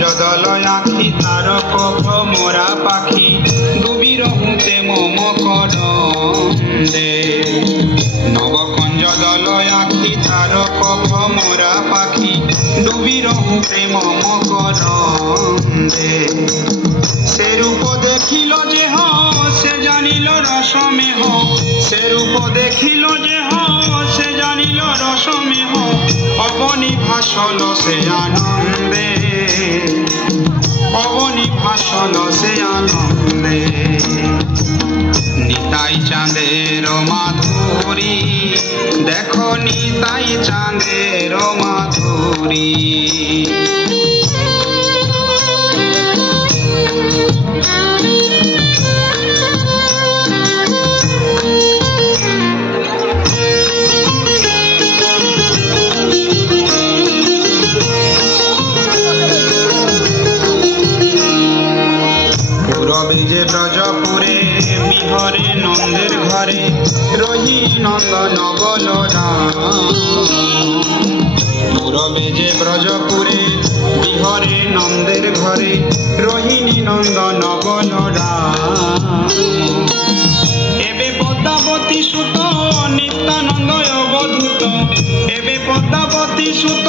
দলয় আখি তারক ভ্রমরা পাখি ডুবির হুঁতে মম করন্দে। নবকঞ্জ দলয় আখি তারক ভ্রমরা পাখি ডুবির হুঁতে মম করন্দে। সে রূপ দেখিল যে সে জানিল রসমেহ, সে রূপ দেখিল যে সে জানিল রসমেহ, অবনি ভাসল সে আনন্দে, অবনি ভাসল সে আনন্দে। নিতাই চাঁদের মাধুরী, দেখো নিতাই চাঁদের মাধুরী। পূরবে যে ব্রজপুরে বিহরে নন্দের ঘরে রহি নন্দন বলরাম। পূরবে যে ব্রজপুরে বিহরে নন্দের ঘরে রোহিণী নন্দন বলরাম। এবে পদ্মাবতী সুত নিত্যানন্দ অবধূত, এবে পদ্মাবতী সুত